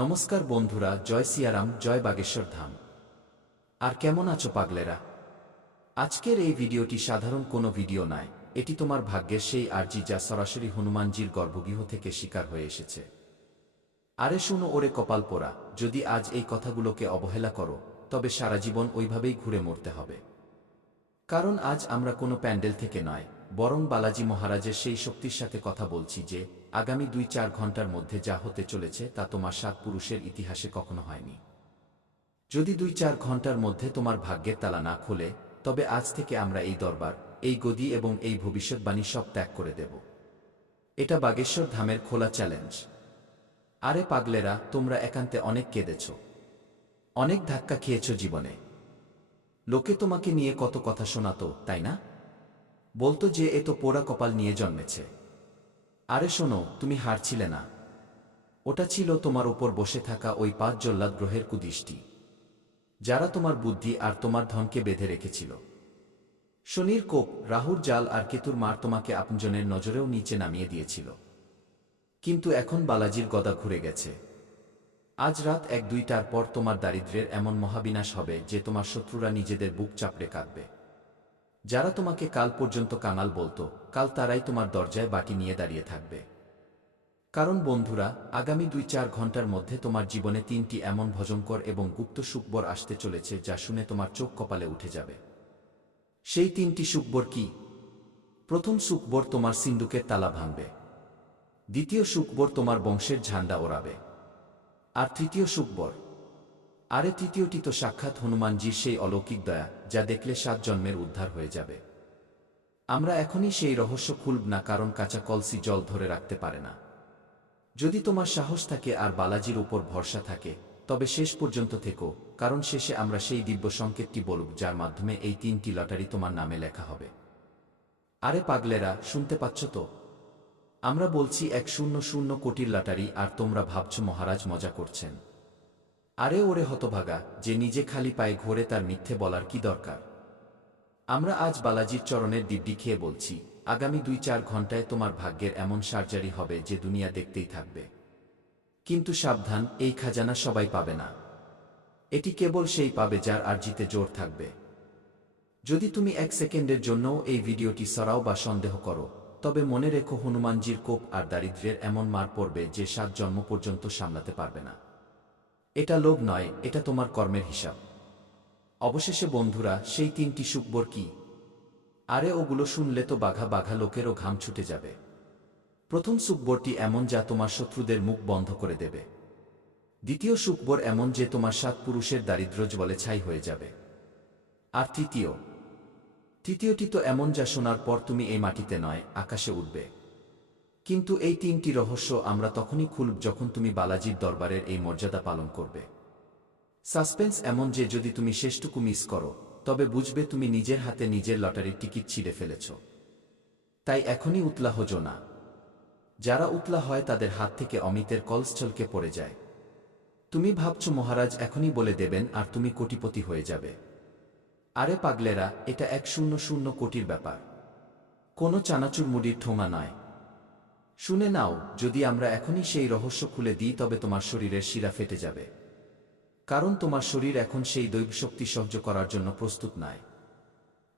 নমস্কার বন্ধুরা, জয় সিয়ারাম, জয় বাগেশ্বর ধাম। আর কেমন আছো পাগলেরা? আজকের এই ভিডিওটি সাধারণ কোনো ভিডিও নয়, এটি তোমার ভাগ্যের সেই আর্জি যা সরাসরি হনুমানজির গর্ভগৃহ থেকে শিকার হয়ে এসেছে। আরে শুনো ওরে কপাল পোড়া, যদি আজ এই কথাগুলোকে অবহেলা করো তবে সারা জীবন ওইভাবেই ঘুরে মরতে হবে। কারণ আজ আমরা কোনো প্যান্ডেল থেকে নয়, বরং বালাজি মহারাজের সেই শক্তির সাথে কথা বলছি যে আগামী ২-৪ ঘন্টার মধ্যে যা হতে চলেছে তা তোমার ৭ পুরুষের ইতিহাসে কখনো হয়নি। যদি ২-৪ ঘন্টার মধ্যে তোমার ভাগ্যের তালা না খোলে, তবে আজ থেকে আমরা এই দরবার, এই গদি এবং এই ভবিষ্যৎবাণী সব ত্যাগ করে দেব। এটা বাগেশ্বর ধামের খোলা চ্যালেঞ্জ। আরে পাগলেরা, তোমরা একান্তে অনেক কেঁদেছ, অনেক ধাক্কা খেয়েছ জীবনে। লোকে তোমাকে নিয়ে কত কথা শোনাতো, তাই না? বলতো যে এ তো পোড়া কপাল নিয়ে জন্মেছে। আরে শোনো, তুমি হারছিলে না। ওটা ছিল তোমার ওপর বসে থাকা ওই ৫ জল্লাদ গ্রহের কুদৃষ্টি, যারা তোমার বুদ্ধি আর তোমার ধনকে বেঁধে রেখেছিল। শনির কোপ, রাহুর জাল আর কেতুর মার তোমাকে আপনজনের নজরেও নিচে নামিয়ে দিয়েছিল। কিন্তু এখন বালাজির গদা ঘুরে গেছে। আজ রাত ১-২টার পর তোমার দারিদ্র্যের এমন মহাবিনাশ হবে যে তোমার শত্রুরা নিজেদের বুক চাপড়ে কাঁদবে। যারা তোমাকে কাল পর্যন্ত কাঙাল বলতো, কাল তারাই তোমার দরজায় বাটি নিয়ে দাঁড়িয়ে থাকবে। কারণ বন্ধুরা, আগামী ২-৪ ঘন্টার মধ্যে তোমার জীবনে ৩টি এমন ভয়ঙ্কর এবং গুপ্ত সুখবর আসতে চলেছে যা শুনে তোমার চোখ কপালে উঠে যাবে। সেই ৩টি সুখবর কি? প্রথম সুখবর, তোমার সিন্দুকের তালা ভাঙবে। দ্বিতীয় সুখবর, তোমার বংশের ঝান্ডা ওড়াবে। আর তৃতীয় সুখবর, আরে তৃতীয়টি তো সাক্ষাৎ হনুমানজির সেই অলৌকিক দয়া, যা দেখলে ৭ জন্মের উদ্ধার হয়ে যাবে। আমরা এখনই সেই রহস্য খুলব না, কারণ কাঁচা কলসি জল ধরে রাখতে পারে না। যদি তোমার সাহস থাকে আর বালাজির উপর ভরসা থাকে, তবে শেষ পর্যন্ত থেকো, কারণ শেষে আমরা সেই দিব্য সংকেতটি বলব যার মাধ্যমে এই ৩টি লটারি তোমার নামে লেখা হবে। আরে পাগলেরা, শুনতে পাচ্ছ তো? আমরা বলছি ১০০ কোটির লটারি, আর তোমরা ভাবছ মহারাজ মজা করছেন। আরে ওরে হতভাগা, যে নিজে খালি পায়ে ঘোরে তার মিথ্যে বলার কি দরকার? আমরা আজ বালাজির চরণের দিব্যি খেয়ে বলছি, আগামী ২-৪ ঘন্টায় তোমার ভাগ্যের এমন সার্জারি হবে যে দুনিয়া দেখতেই থাকবে। কিন্তু সাবধান, এই খাজানা সবাই পাবে না। এটি কেবল সেই পাবে যার আর্জিতে জোর থাকবে। যদি তুমি ১ সেকেন্ডের জন্যও এই ভিডিওটি সরাও বা সন্দেহ করো, তবে মনে রেখো, হনুমানজির কোপ আর দারিদ্র্যের এমন মার পড়বে যে ৭ জন্ম পর্যন্ত সামলাতে পারবে না। এটা লোভ নয়, এটা তোমার কর্মের হিসাব। অবশেষে বন্ধুরা, সেই ৩টি সুখবর কি? আরে ওগুলো শুনলে তো বাঘা বাঘা লোকেরও ঘাম ছুটে যাবে। প্রথম সুখবরটি এমন যা তোমার শত্রুদের মুখ বন্ধ করে দেবে। দ্বিতীয় সুখবর এমন যে তোমার ৭ পুরুষের দারিদ্র্য জ্বলে ছাই হয়ে যাবে। আর তৃতীয়টি তো এমন যা শোনার পর তুমি এই মাটিতে নয়, আকাশে উঠবে। কিন্তু এই ৩টি রহস্য আমরা তখনই খুলব যখন তুমি বালাজির দরবারের এই মর্যাদা পালন করবে। সাসপেন্স এমন যে যদি তুমি শেষটুকু মিস করো, তবে বুঝবে তুমি নিজের হাতে নিজের লটারির টিকিট ছিঁড়ে ফেলেছ। তাই এখনই উতলা হোজো না। যারা উতলা হয় তাদের হাত থেকে অমিতের কলস ছলকে পড়ে যায়। তুমি ভাবছ মহারাজ এখনই বলে দেবেন আর তুমি কোটিপতি হয়ে যাবে। আরে পাগলেরা, এটা ১০০ কোটির ব্যাপার, কোনো চানাচুর মুড়ির ঠোঙা নয়। শুনে নাও, যদি আমরা এখনই সেই রহস্য খুলে দিই তবে তোমার শরীরের শিরা ফেটে যাবে। কারণ তোমার শরীর এখন সেই দৈব শক্তি সহ্য করার জন্য প্রস্তুত নয়।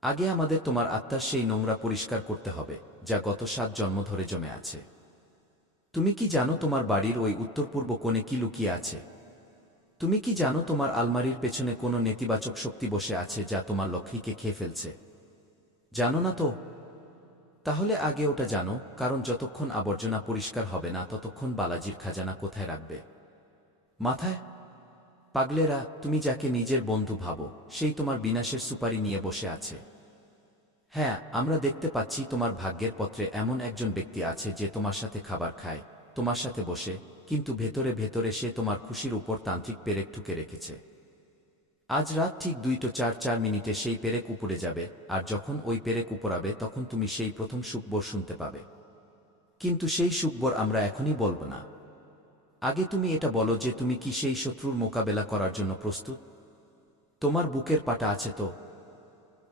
আগে আমাদের তোমার আত্মার সেই নোংরা পরিষ্কার করতে হবে, যা গত ৭ জন্ম ধরে জমে আছে। তুমি কি জানো তোমার বাড়ির ওই উত্তর পূর্ব কোণে কি লুকিয়ে আছে? তুমি কি জানো তোমার আলমারির পেছনে কোনো নেতিবাচক শক্তি বসে আছে যা তোমার লক্ষ্মীকে খেয়ে ফেলছে? জানো না তো? তাহলে আগে ওটা জানো, কারণ যতক্ষণ আবর্জনা পরিষ্কার হবে না ততক্ষণ বালাজির খাজানা কোথায় রাখবে? মাথায়? পাগলেরা, তুমি যাকে নিজের বন্ধু ভাবো, সেই তোমার বিনাশের সুপারি নিয়ে বসে আছে। হ্যাঁ, আমরা দেখতে পাচ্ছি তোমার ভাগ্যের পত্রে এমন একজন ব্যক্তি আছে যে তোমার সাথে খাবার খায়, তোমার সাথে বসে, কিন্তু ভেতরে ভেতরে সে তোমার খুশির উপর তান্ত্রিক পেরেক ঠুকে রেখেছে। আজ রাত ঠিক ২:০৪ সেই পেরেক উপড়ে যাবে, আর যখন ওই পেরেক উপড়াবে তখন তুমি সেই প্রথম সুখবর শুনতে পাবে। কিন্তু সেই সুখবর আমরা এখনই বলবো না। আগে তুমি এটা বলো যে তুমি কি সেই শত্রুর মোকাবেলা করার জন্য প্রস্তুত? তোমার বুকের পাটা আছে তো?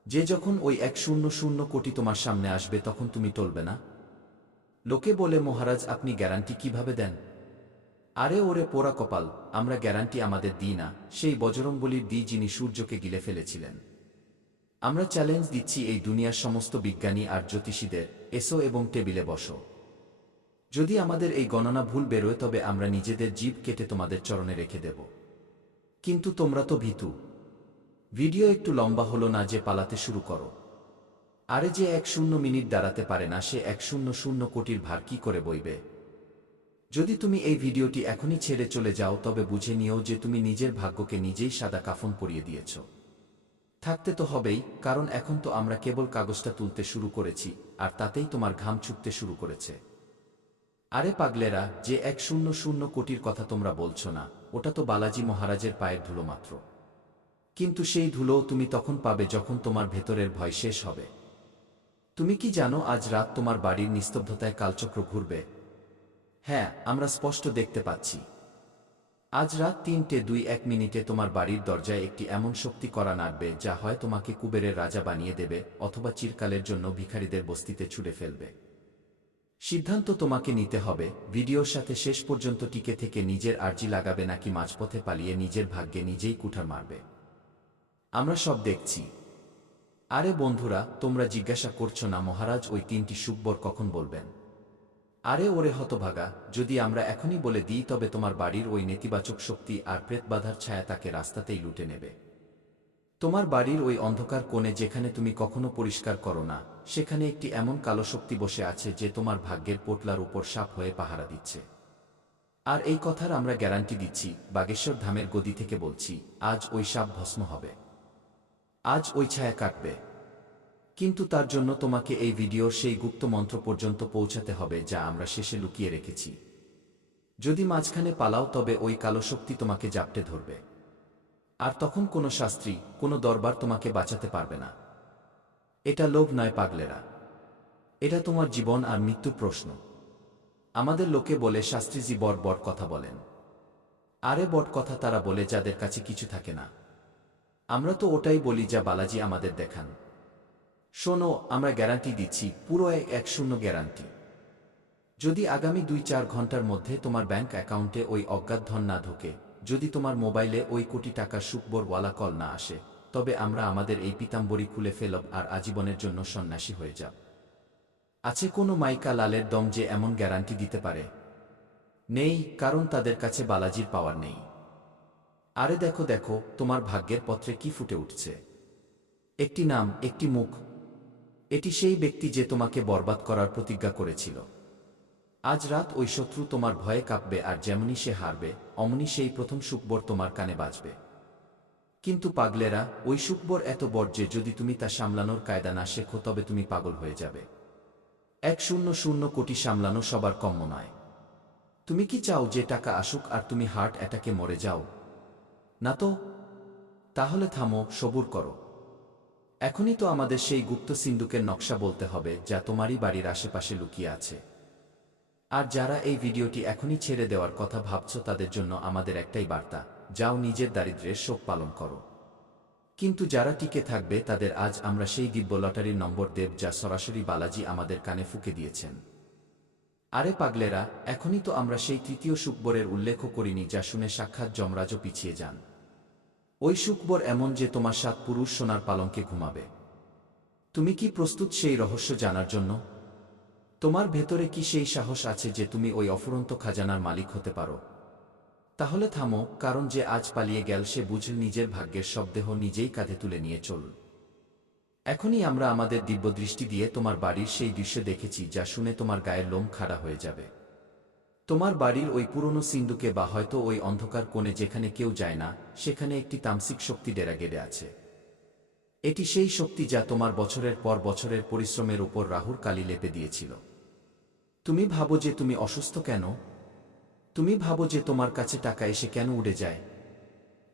যে যখন ওই ১০০ কোটি তোমার সামনে আসবে তখন তুমি টলবে না? লোকে বলে মহারাজ আপনি গ্যারান্টি কিভাবে দেন? আরে ওরে পোড়া কপাল, আমরা গ্যারান্টি আমাদের দিই না, সেই বজরংবলীর দিই যিনি সূর্যকে গিলে ফেলেছিলেন। আমরা চ্যালেঞ্জ দিচ্ছি এই দুনিয়ার সমস্ত বিজ্ঞানী আর জ্যোতিষীদের, এসো এবং টেবিলে বসো। যদি আমাদের এই গণনা ভুল বেরোয় তবে আমরা নিজেদের জিভ কেটে তোমাদের চরণে রেখে দেব। কিন্তু তোমরা তো ভীতু। ভিডিও একটু লম্বা হলো না যে পালাতে শুরু করো? আরে যে 1 মিনিট দাঁড়াতে পারে না সে 100 কোটির ভার কি করে বইবে? যদি তুমি এই ভিডিওটি এখনই ছেড়ে চলে যাও তবে বুঝে নিও যে তুমি নিজের ভাগ্যকে নিজেই সাদা কাফন পরিয়ে দিয়েছ। থাকতে তো হবেই, কারণ এখন তো আমরা কেবল কাগজটা তুলতে শুরু করেছি, আর তাতেই তোমার ঘাম ছুটতে শুরু করেছে। আরে পাগলেরা, যে 100 কোটির কথা তোমরা বলছো না, ওটা তো বালাজি মহারাজের পায়ের ধুলো মাত্র। কিন্তু সেই ধুলোও তুমি তখন পাবে যখন তোমার ভেতরের ভয় শেষ হবে। তুমি কি জানো আজ রাত তোমার বাড়ির নিস্তব্ধতায় কালচক্র ঘুরবে? হ্যাঁ, আমরা স্পষ্ট দেখতে পাচ্ছি। আজ রাত 3:02 তোমার বাড়ির দরজায় একটি এমন শক্তি করা নাড়বে যা হয় তোমাকে কুবেরের রাজা বানিয়ে দেবে অথবা চিরকালের জন্য ভিখারিদের বস্তিতে ছুড়ে ফেলবে। সিদ্ধান্ত তোমাকে নিতে হবে, ভিডিওর সাথে শেষ পর্যন্ত টিকে থেকে নিজের আর্জি লাগাবে নাকি মাঝপথে পালিয়ে নিজের ভাগ্যে নিজেই কুঠার মারবে। আমরা সব দেখছি। আরে বন্ধুরা, তোমরা জিজ্ঞাসা করছো না মহারাজ ওই 3টি সুকবর কখন বলবেন? আরে ওরে হতভাগা, যদি আমরা এখনই বলে দিই তবে তোমার বাড়ির ওই নেতিবাচক শক্তি আর প্রেতবাধার ছায়া তাকে রাস্তাতেই লুটে নেবে। তোমার বাড়ির ওই অন্ধকার কোণে যেখানে তুমি কখনো পরিষ্কার করো না, সেখানে একটি এমন কালো শক্তি বসে আছে যে তোমার ভাগ্যের পোটলার উপর সাপ হয়ে পাহারা দিচ্ছে। আর এই কথার আমরা গ্যারান্টি দিচ্ছি, বাগেশ্বর ধামের গদি থেকে বলছি, আজ ওই সাপ ভস্ম হবে, আজ ওই ছায়া কাটবে। কিন্তু তার জন্য তোমাকে এই ভিডিওর সেই গুপ্ত মন্ত্র পর্যন্ত পৌঁছাতে হবে যা আমরা শেষে লুকিয়ে রেখেছি। যদি মাঝখানে পালাও তবে ওই কালো শক্তি তোমাকে জাপটে ধরবে, আর তখন কোনো শাস্ত্রী, কোনো দরবার তোমাকে বাঁচাতে পারবে না। এটা লোভ নয় পাগলেরা, এটা তোমার জীবন আর মৃত্যুর প্রশ্ন। আমাদের লোকে বলে শাস্ত্রীজি বড় বড় কথা বলেন। আরে বড় কথা তারা বলে যাদের কাছে কিছু থাকে না। আমরা তো ওটাই বলি যা বালাজি আমাদের দেখান। শোনো, আমরা গ্যারান্টি দিচ্ছি, পুরো 100 গ্যারান্টি। যদি আগামী 2-4 ঘন্টার মধ্যে তোমার ব্যাংক অ্যাকাউন্টে ওই অজ্ঞাত ধন না ঢোকে, যদি তোমার মোবাইলে ওই কোটি টাকার সুকবরওয়ালা কল না আসে, তবে আমরা আমাদের এই পিতাম্বরী খুলে ফেলব আর আজীবনের জন্য সন্ন্যাসী হয়ে যাব। আছে কোনো মাইকা লালের দম যে এমন গ্যারান্টি দিতে পারে? নেই, কারণ তাদের কাছে বালাজির পাওয়ার নেই। আরে দেখো দেখো, তোমার ভাগ্যের পত্রে কি ফুটে উঠছে? একটি নাম, একটি মুখ। এটি সেই ব্যক্তি যে তোমাকে বরবাদ করার প্রতিজ্ঞা করেছিল। আজ রাত ওই শত্রু তোমার ভয়ে কাঁপবে আর যেমনি সে হারবে, অমনি সেই প্রথম সুকবর তোমার কানে বাজবে। কিন্তু পাগলেরা, ওই সুকবর এত বড় যে যদি তুমি তা সামলানোর কায়দা না শেখো তবে তুমি পাগল হয়ে যাবে। 100 কোটি সামলানো সবার কম্য নয়। তুমি কি চাও যে টাকা আসুক আর তুমি হার্ট অ্যাটাকে মরে যাও? না তো। তাহলে থামো, সবুর করো। এখনই তো আমাদের সেই গুপ্ত সিন্ধুকের নকশা বলতে হবে যা তোমারই বাড়ির আশেপাশে লুকিয়ে আছে। আর যারা এই ভিডিওটি এখনই ছেড়ে দেওয়ার কথা ভাবছো তাদের জন্য আমাদের একটাই বার্তা, যাও নিজের দারিদ্র্যের শোক পালন করো। কিন্তু যারা টিকে থাকবে তাদের আজ আমরা সেই দিব্য লটারির নম্বর দেব যা সরাসরি বালাজি আমাদের কানে ফুঁকে দিয়েছেন। আরে পাগলেরা, এখনই তো আমরা সেই তৃতীয় সুকবরের উল্লেখ করিনি যা শুনে সাক্ষাৎ যমরাজও পিছিয়ে যান। ওই সুকবর এমন যে তোমার 7 পুরুষ সোনার পালঙ্কে ঘুমাবে। তুমি কি প্রস্তুত সেই রহস্য জানার জন্য? তোমার ভেতরে কি সেই সাহস আছে যে তুমি ওই অফুরন্ত খাজানার মালিক হতে পারো? তাহলে থামো, কারণ যে আজ পালিয়ে গেল সে বুঝল নিজের ভাগ্যের সব দেহ নিজেই কাঁধে তুলে নিয়ে চল। এখনই আমরা আমাদের দিব্যদৃষ্টি দিয়ে তোমার বাড়ির সেই দৃশ্য দেখেছি যা শুনে তোমার গায়ের লোম খাড়া হয়ে যাবে। তোমার বাড়ির ওই পুরনো সিন্ধুকে বা হয়তো ওই অন্ধকার কোণে যেখানে কেউ যায় না, সেখানে একটি তামসিক শক্তি ডেরা গেড়ে আছে। এটি সেই শক্তি যা তোমার বছরের পর বছরের পরিশ্রমের উপর রাহুর কালি লেপে দিয়েছিল। তুমি ভাবো যে তুমি অসুস্থ কেন? তুমি ভাবো যে তোমার কাছে টাকা এসে কেন উড়ে যায়?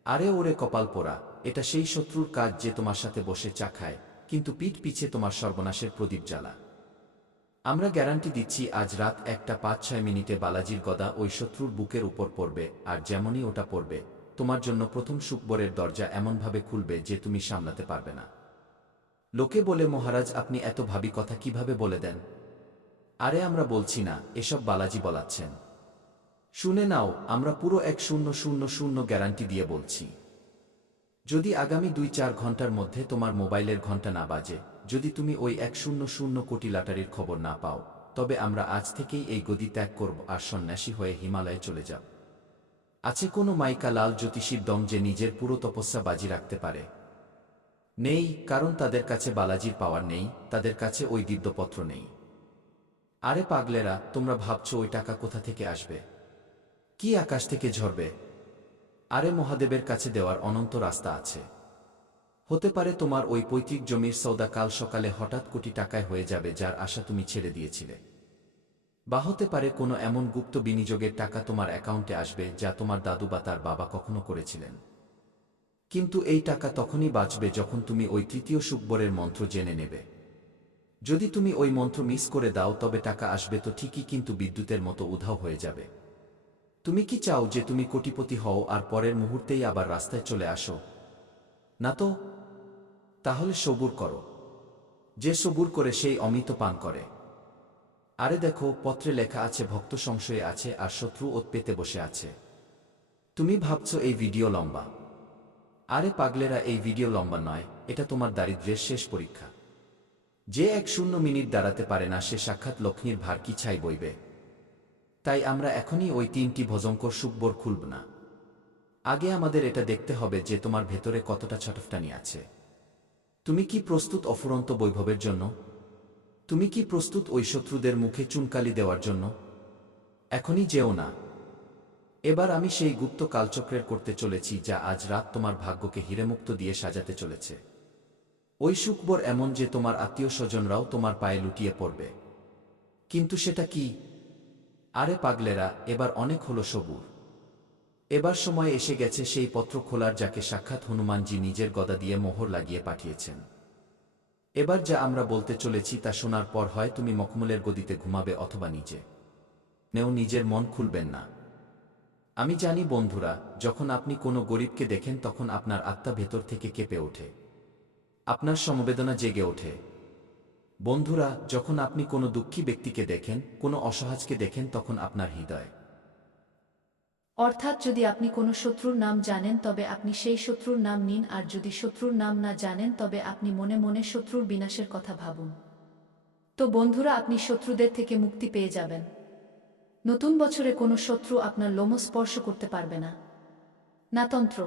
আরে ওরে কপাল পোড়া, এটা সেই শত্রুর কাজ যে তোমার সাথে বসে চা খায়, কিন্তু পিঠ পিছে তোমার সর্বনাশের প্রদীপ জ্বালা। আমরা গ্যারান্টি দিচ্ছি আজ রাত 1:05 বালাজির গদা ওই শত্রুর বুকের উপর পড়বে, আর যেমনই ওটা পড়বে, তোমার জন্য প্রথম সুকবরের দরজা এমনভাবে খুলবে যে তুমি সামলাতে পারবে না। লোকে বলে মহারাজ আপনি এত ভাবি কথা কিভাবে বলে দেন? আরে আমরা বলছি না, এসব বালাজি বলাচ্ছেন। শুনে নাও, আমরা পুরো 1000 গ্যারান্টি দিয়ে বলছি। যদি আগামী 2-4 ঘন্টার মধ্যে তোমার মোবাইলের ঘন্টা না বাজে, যদি তুমি ওই 100 কোটি লটারির খবর না পাও, তবে আমরা আজ থেকেই এই গদি ত্যাগ করব আর সন্ন্যাসী হয়ে হিমালয়ে চলে যাব। আছে কোনো মাইকা লাল জ্যোতিষীর দম যে নিজের পুরো তপস্যা বাজি রাখতে পারে? নেই, কারণ তাদের কাছে বালাজির পাওয়ার নেই, তাদের কাছে ওই দিব্যপত্র নেই। আরে পাগলেরা, তোমরা ভাবছো ওই টাকা কোথা থেকে আসবে? কি আকাশ থেকে ঝরবে? আরে মহাদেবের কাছে দেওয়ার অনন্ত রাস্তা আছে। হতে পারে তোমার ওই পৈতৃক জমির সৌদা কাল সকালে হঠাৎ কোটি টাকায় হয়ে যাবে যার আশা তুমি ছেড়ে দিয়েছিলে। বা হতে পারে কোনো এমন গুপ্ত বিনিয়োগের টাকা তোমার অ্যাকাউন্টে আসবে যা তোমার দাদু বা তার বাবা কখনো করেছিলেন। কিন্তু এই টাকা তখনই বাঁচবে যখন তুমি ওই তৃতীয় সুকবরের মন্ত্র জেনে নেবে। যদি তুমি ওই মন্ত্র মিস করে দাও তবে টাকা আসবে তো ঠিকই, কিন্তু বিদ্যুতের মতো উধাও হয়ে যাবে। তুমি কি চাও যে তুমি কোটিপতি হও আর পরের মুহূর্তেই আবার রাস্তায় চলে আসো? না তো। তাহলে সবুর করো। যে সবুর করে সেই অমৃত পান করে। আরে দেখো, পত্রে লেখা আছে ভক্ত সংশয়ে আছে আর শত্রু ওত পেতে বসে আছে। তুমি ভাবছো এই ভিডিও লম্বা। আরে পাগলেরা, এই ভিডিও লম্বা নয়, এটা তোমার দারিদ্র্যের শেষ পরীক্ষা। যে 1 মিনিট দাঁড়াতে পারে না সে সাক্ষাৎ লক্ষ্মীর ভার কি ছাই বইবে। তাই আমরা এখনই ওই 3টি ভজঙ্কর সুকবর খুলব না। আগে আমাদের এটা দেখতে হবে যে তোমার ভেতরে কতটা ছটফটানি আছে। তুমি কি প্রস্তুত অফুরন্ত বৈভবের জন্য? তুমি কি প্রস্তুত ওই শত্রুদের মুখে চুনকালি দেওয়ার জন্য? এখনই যেও না। এবার আমি সেই গুপ্ত কালচক্রের করতে চলেছি যা আজ রাত তোমার ভাগ্যকে হীরেমুক্ত দিয়ে সাজাতে চলেছে। ওই সুকবর এমন যে তোমার আত্মীয় স্বজনরাও তোমার পায়ে লুটিয়ে পড়বে। কিন্তু সেটা কি? আরে পাগলেরা, এবার অনেক হলো সবুর। এবার সময় এসে গেছে সেই পত্র খোলার যাকে সাক্ষাৎ হনুমানজি নিজের গদা দিয়ে মোহর লাগিয়ে পাঠিয়েছেন। এবার যা আমরা বলতে চলেছি তা শোনার পর হয় তুমি মখমলের গদিতে ঘুমাবে অথবা নিজের মন খুলবেন না। আমি জানি বন্ধুরা, যখন আপনি কোনো গরিবকে দেখেন তখন আপনার আত্মা ভেতর থেকে কেঁপে ওঠে, আপনার সমবেদনা জেগে ওঠে। বন্ধুরা, যখন আপনি কোনো দুঃখী ব্যক্তিকে দেখেন, কোনো অসহায়কে দেখেন, তখন আপনার হৃদয়। অর্থাৎ যদি আপনি কোনো শত্রুর নাম জানেন তবে আপনি সেই শত্রুর নাম নিন, আর যদি শত্রুর নাম না জানেন তবে আপনি মনে মনে শত্রুর বিনাশের কথা ভাবুন। তো বন্ধুরা, আপনি শত্রুদের থেকে মুক্তি পেয়ে যাবেন। নতুন বছরে কোনো শত্রু আপনার লোম স্পর্শ করতে পারবে না। না তন্ত্র